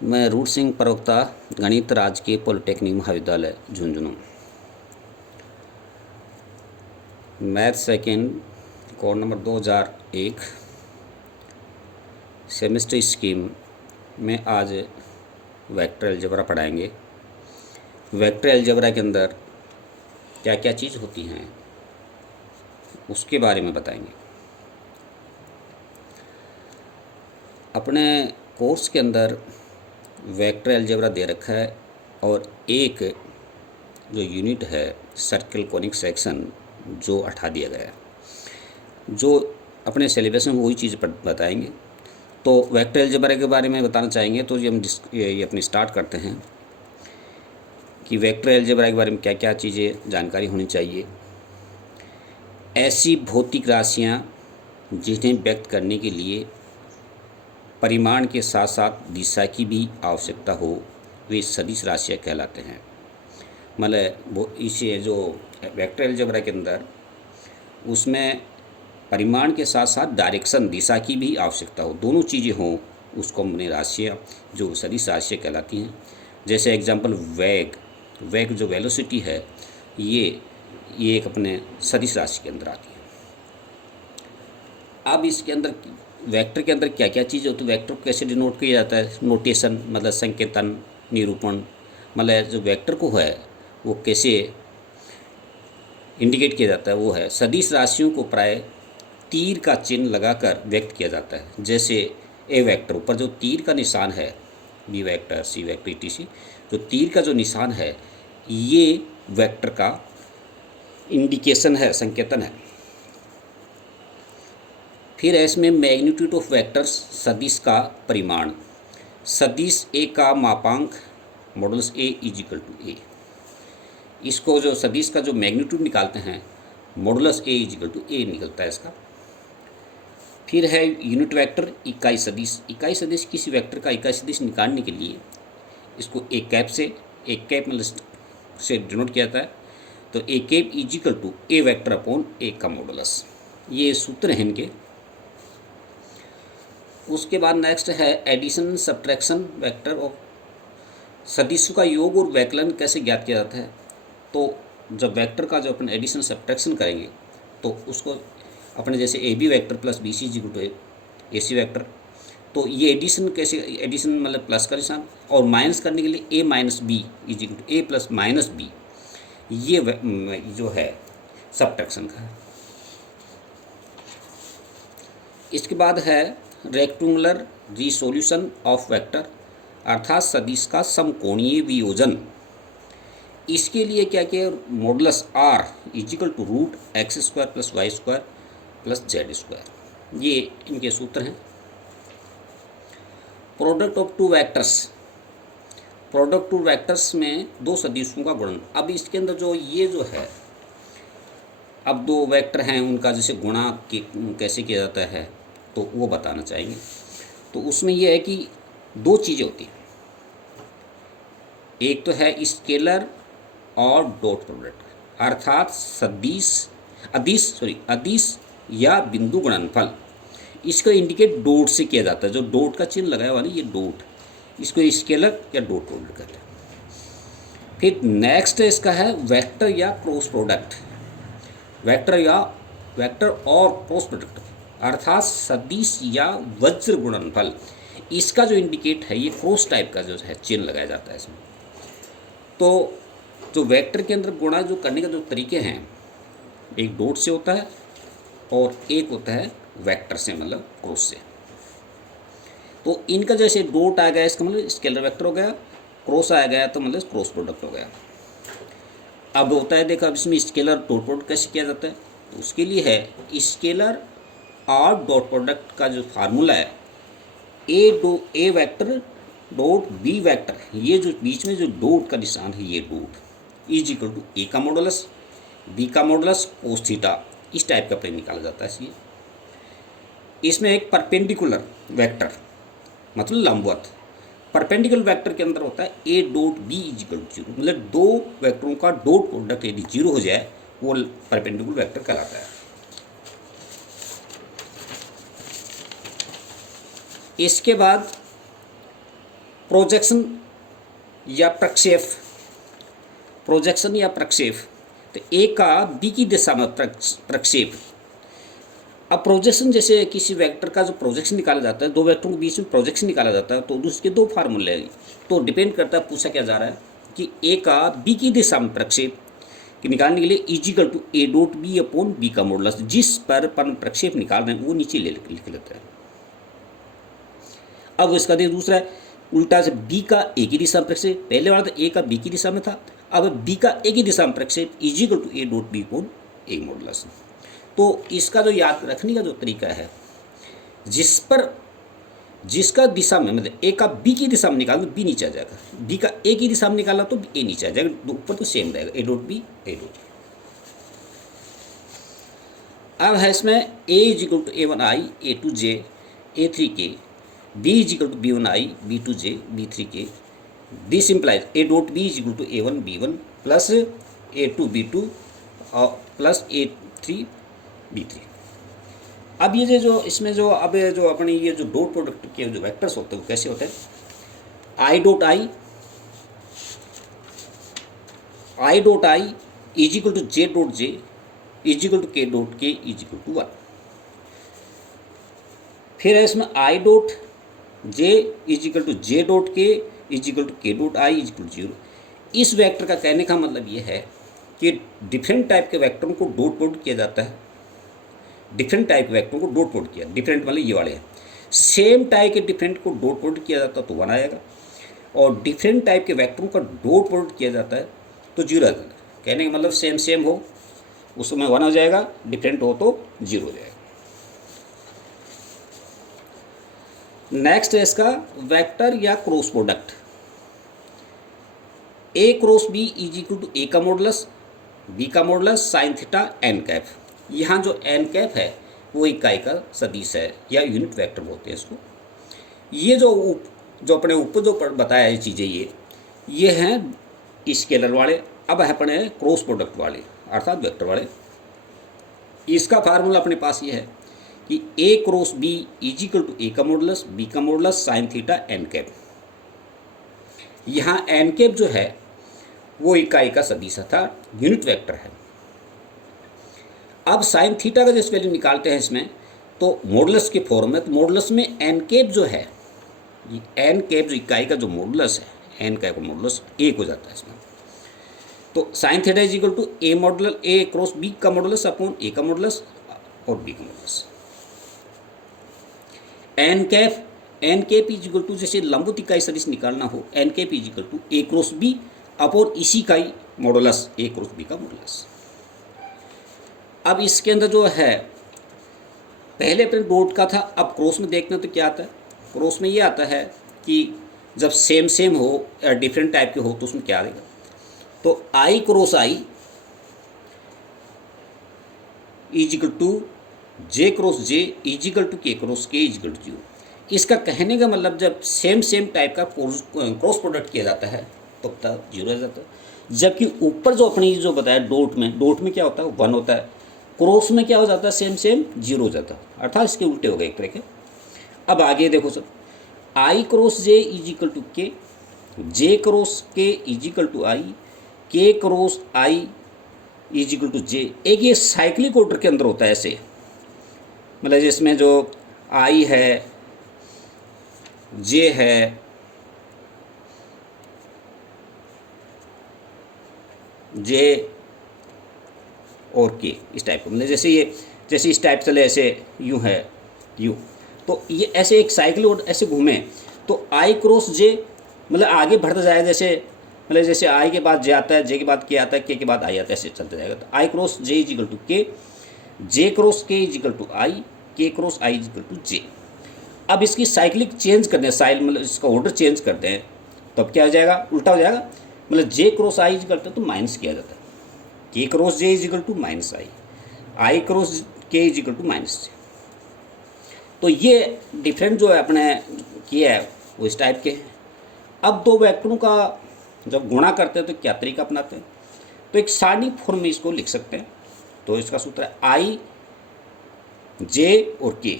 मैं रूट सिंह प्रवक्ता, गणित राजकीय पॉलिटेक्निक महाविद्यालय Jhunjhunu. Math second, code number 2001, semester scheme में आज वेक्टर अलजेब्रा पढ़ाएंगे। वेक्टर अलजेब्रा के अंदर क्या क्या चीज़ होती हैं उसके बारे में बताएंगे। अपने कोर्स के अंदर वेक्टर अलजेब्रा दे रखा है और एक जो यूनिट है सर्कल कोनिक सेक्शन जो हटा दिया गया है, जो अपने सिलेबस में वही चीज़ बताएंगे। तो वेक्टर अलजेब्रा के बारे में बताना चाहेंगे तो ये अपनी स्टार्ट करते हैं कि वेक्टर अलजेब्रा के बारे में क्या क्या चीज़ें जानकारी होनी चाहिए। ऐसी भौतिक राशियाँ जिन्हें व्यक्त करने के लिए परिमाण के साथ साथ दिशा की भी आवश्यकता हो, वे सदिश राशियाँ कहलाते हैं। मतलब वो इसे जो वेक्टर अलजेब्रा के अंदर उसमें परिमाण के साथ साथ डायरेक्शन दिशा की भी आवश्यकता हो, दोनों चीज़ें हों, उसको हमने राशियाँ जो सदिश राशियाँ कहलाती हैं। जैसे एग्जांपल वेग जो वेलोसिटी है ये एक अपने सदिश राशि के अंदर आती है। अब इसके अंदर वेक्टर के अंदर क्या क्या चीज़ होती है, वेक्टर को कैसे डिनोट किया जाता है, नोटेशन मतलब संकेतन निरूपण, मतलब जो वेक्टर को है वो कैसे इंडिकेट किया जाता है, वो है सदिश राशियों को प्राय तीर का चिन्ह लगाकर व्यक्त किया जाता है। जैसे ए वेक्टर ऊपर जो तीर का निशान है, b vector c vector etc, जो तीर का जो निशान है ये वेक्टर का इंडिकेशन है, संकेतन है। फिर है इसमें मैग्नीट्यूड ऑफ वेक्टर्स, सदिश का परिमाण, सदिश ए का मापांक modulus a is equal to a. इसको जो सदिश का जो मैग्नीट्यूड निकालते हैं modulus a is equal to a निकलता है इसका। फिर है यूनिट वेक्टर, इकाई सदिश। इकाई सदिश किसी वेक्टर का इकाई सदिश निकालने के लिए इसको एक कैप मतलब से डिनोट किया जाता है। तो a cap is equal to a vector upon ए का मॉडुलस, ये सूत्र हैं इनके। उसके बाद नेक्स्ट है एडिशन सब्ट्रैक्शन वेक्टर ऑफ, सदिशों का योग और व्यकलन कैसे ज्ञात किया जाता है। तो जब वेक्टर का जो अपन एडिशन सब्ट्रैक्शन करेंगे तो उसको अपने जैसे A B vector plus B C is equal to A C vector, तो ये एडिशन कैसे, एडिशन मतलब प्लस का निशान, और माइनस करने के लिए a minus b is equal to a plus minus b, ये जो है सब्ट्रैक्शन का है। इसके बाद है रेक्टेंगुलर रिसोल्यूशन ऑफ वेक्टर, अर्थात सदिश का समकोणीय वियोजन। इसके लिए क्या किया, modulus r is equal to root x square plus y square plus z square, ये इनके सूत्र हैं। Product of two vectors, product two vectors में दो सदिशों का गुणन। अब इसके अंदर जो ये जो है, अब दो वेक्टर हैं उनका जैसे गुणा कैसे किया जाता है तो वो बताना चाहेंगे। तो उसमें यह है कि दो चीज़ें होती हैं, एक तो है स्केलर और डॉट प्रोडक्ट, अर्थात अदिश या बिंदु गुणनफल। इसको इंडिकेट डॉट से किया जाता है, जो डॉट का चिन्ह लगाया हुआ ना ये डॉट, इसको स्केलर या डॉट प्रोडक्ट कहते हैं। फिर नेक्स्ट इसका है वेक्टर या क्रॉस प्रोडक्ट, वेक्टर और क्रॉस प्रोडक्ट, अर्थात सदिश या वज्र गुणनफल। इसका जो इंडिकेट है ये क्रॉस टाइप का जो है चिन्ह लगाया जाता है इसमें। तो जो वेक्टर के अंदर गुणा जो करने का जो तरीके हैं, एक डॉट से होता है और एक होता है वेक्टर से मतलब क्रॉस से। तो इनका जैसे डॉट आ गया इसका मतलब स्केलर वेक्टर हो गया, क्रॉस आ गया तो मतलब क्रॉस प्रोडक्ट हो गया। अब होता है देखो, अब इसमें स्केलर डॉट प्रोडक्ट कैसे किया जाता है, तो उसके लिए है स्केलर और डॉट प्रोडक्ट का जो फार्मूला है ए वेक्टर डॉट बी वेक्टर, ये जो बीच में जो डॉट का निशान है ये dot is equal to a का मॉडुलस बी का मॉडुलस कोस थीटा, इस टाइप का प्लेन निकाला जाता है। इसलिए इसमें एक परपेंडिकुलर वेक्टर मतलब लंबवत, परपेंडिकुलर वेक्टर के अंदर होता है A dot B is equal to zero, मतलब दो वेक्टरों का डॉट प्रोडक्ट यदि जीरो हो जाए वो परपेंडिकुलर वेक्टर कहलाता है। इसके बाद प्रोजेक्शन या प्रक्षेप, प्रोजेक्शन या प्रक्षेप, तो ए का बी की दिशा में प्रक्षेप। अब प्रोजेक्शन जैसे किसी वेक्टर का जो प्रोजेक्शन निकाला जाता है, दो वेक्टरों के बीच में प्रोजेक्शन निकाला जाता है, तो उसके दो फार्मूले हैं। तो डिपेंड करता है, पूछा क्या जा रहा है कि ए का बी की दिशा में प्रक्षेप कि निकालने के लिए is equal to A dot B upon B का मॉडुलस, जिस पर प्रक्षेप निकाल रहे हैं वो नीचे लिख लेते हैं। अब इसका देखिए दूसरा है उल्टा से बी का ए की दिशा में प्रक्षेप, पहले वाला तो ए का बी की दिशा में था, अब बी का ए की दिशा में प्रक्षेप is equal to A dot B upon A modulus. तो इसका जो याद रखने का जो तरीका है, जिसका दिशा में मतलब ए का बी की दिशा में निकाला तो बी नीचे आ जाएगा, बी का ए की दिशा में निकाला तो ए नीचे आ जाएगा, ऊपर तो सेम रहेगा a dot b a dot. अब है इसमें a is equal to a one i a two j a three k, b is equal to b one i b two j b three k. This implies a dot B is equal to a one b one plus a two b two और plus a three b three. अब ये जो इसमें जो अब जो अपने ये जो डॉट प्रोडक्ट के जो वेक्टर्स होते हैं वो कैसे होते हैं, I dot I is equal to J dot J is equal to K dot K is equal to 1। फिर है इसमें I dot J is equal to J dot K is equal to K dot I is equal to 0। इस vector का कहने का मतलब ये है कि डिफरेंट टाइप के वेक्टरों को डॉट प्रोडक्ट किया जाता है, डिफरेंट टाइप के वेक्टरों को डॉट प्रोडक्ट किया, डिफरेंट मतलब ये वाले हैं, सेम टाइप के डिफरेंट को डॉट प्रोडक्ट किया जाता है तो 1 आएगा, और डिफरेंट टाइप के वेक्टरों का डॉट प्रोडक्ट किया जाता है तो 0 आ जाता है। कहने का मतलब सेम सेम हो उसमें 1 हो जाएगा, डिफरेंट हो तो 0 हो जाएगा। नेक्स्ट है इसका वेक्टर या cross product, a cross b is equal to a का मॉडुलस बी का modulus sine theta n cap. यहाँ जो एन कैप है वो इकाई का सदिश है या यूनिट वेक्टर बोलते हैं इसको। ये जो अपने ऊपर जो बताया है चीज़ें ये हैं स्केलर वाले। अब है अपने क्रॉस प्रोडक्ट वाले अर्थात वेक्टर वाले। इसका फार्मूला अपने पास ये है कि a cross b is equal to a का मॉडुलस बी का modulus sine theta n cap. यहाँ एन कैप जो है वो इकाई का सदिश था, यूनिट वेक्टर है। अब साइन थीटा का जैसे वैल्यू निकालते हैं इसमें तो मॉडुलस के फॉर्म में, तो मॉडुलस में एन कैप जो है, एन कैप जो इकाई का जो मॉडुलस है, एन कैप का मॉडुलस 1 हो जाता है इसमें। तो sine theta is equal to A modulus A cross B का मॉडुलस अपॉन ए का मॉडुलस और बी का modulus. N cap is equal to जैसे लंबवत इकाई सदिश निकालना हो, N cap is equal to A cross B upon इसी इकाई मॉडुलस ए क्रॉस बी का मॉडुलस। अब इसके अंदर जो है पहले अपने डॉट का था, अब क्रॉस में देखना तो क्या आता है, क्रॉस में ये आता है कि जब सेम सेम हो या डिफरेंट टाइप के हो तो उसमें क्या आएगा, तो i cross i is equal to j cross J is equal to k cross के इज इक्वल टू 0। इसका कहने का मतलब जब सेम सेम टाइप का क्रॉस प्रोडक्ट किया जाता है तो तब 0 आ जाता है। जबकि ऊपर जो अपनी जो बताया डॉट में क्या होता है 1 होता है, क्रॉस में क्या हो जाता है सेम 0 हो जाता है, अर्थात इसके उल्टे हो गए एक तरह के। अब आगे देखो sir, i cross J is equal to k, j cross के is equal to i, k cross i is equal to j. एक ये साइक्लिक ऑर्डर के अंदर होता है ऐसे, मतलब जिसमें जो आई है, जे है, जे और के, इस टाइप का, मतलब जैसे इस टाइप चले ऐसे यूँ है यूँ, तो ये ऐसे एक साइकिल और ऐसे घूमे तो आई क्रॉस जे मतलब आगे बढ़ता जाएगा, जैसे आई के बाद जे आता है, जे के बाद के आता है, के बाद आई आता है, ऐसे चलता जाएगा। तो i cross J is equal to k, j cross के is equal to i, k cross i is equal to j. अब इसकी साइक्लिक चेंज करते हैं, मतलब इसका ऑर्डर चेंज करते हैं तो अब क्या हो जाएगा, उल्टा हो जाएगा। मतलब जे क्रॉस आई इज करते हैं तो माइनस किया जाता है, K cross J is equal to minus I cross के is equal to minus J. तो ये डिफरेंट जो है अपने किया है वो इस टाइप के। अब दो वेक्टरों का जब गुणा करते हैं तो क्या तरीका अपनाते हैं, तो एक सारणी फॉर्म में इसको लिख सकते हैं। तो इसका सूत्र है आई जे और के।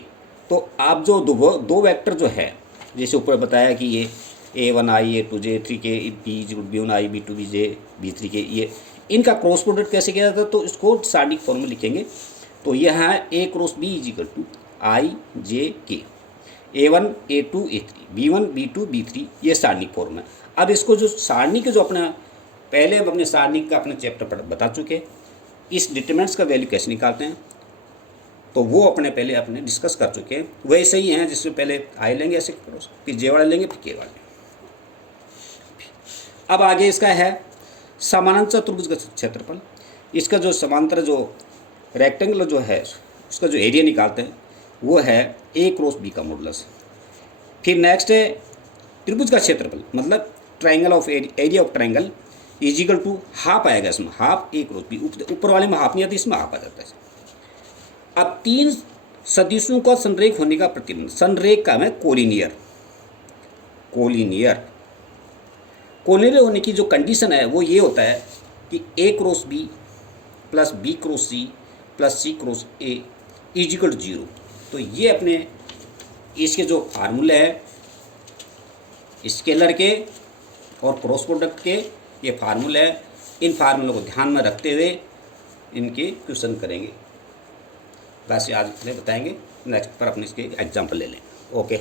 तो आप जो दो वेक्टर जो है, जैसे ऊपर बताया कि ये A1i A2j A3k B1i B2bj B3k, ये इनका क्रॉस प्रोडक्ट कैसे किया जाता है, तो इसको सारणिक फॉर्म में लिखेंगे। तो यह है A cross B is equal to I J K, A1 A2 A3 B1 B2 B3, ये सारणिक फॉर्म है। अब इसको जो सारणी के जो अपना पहले हम अपने सारणी का अपने चैप्टर बता चुके, इस डिटरमिनेंट्स का वैल्यू कैसे निकालते हैं तो वो अपने डिस्कस कर चुके हैं। वैसे ही हैं जिसमें पहले आई लेंगे ऐसे क्रॉस, फिर जे वाले लेंगे, फिर के वाले। अब आगे इसका है समानांतर चतुर्भुज का क्षेत्रफल। इसका जो समांतर जो रेक्टेंगल जो है उसका जो एरिया निकालते हैं वो है A क्रॉस B का मॉडुलस। फिर नेक्स्ट है त्रिभुज का क्षेत्रफल, मतलब triangle of area of triangle is equal to half आएगा इसमें, हाफ A क्रॉस B। ऊपर वाले में हाफ नहीं आती, इसमें हाफ आ जाता है। अब तीन सदिशों का संरेख होने का प्रतिबंध, संरेख का है कोलिनियर, कोलिनियर होने की जो कंडीशन है वो ये होता है कि A cross B plus B cross C plus C cross A is equal to 0। तो ये अपने इसके जो फार्मूले हैं स्केलर के और क्रॉस प्रोडक्ट के, ये फार्मूले हैं। इन फार्मूलों को ध्यान में रखते हुए इनके क्वेश्चन करेंगे। बस आज बताएंगे, नेक्स्ट पर अपने इसके एग्जाम्पल ले लें। ओके।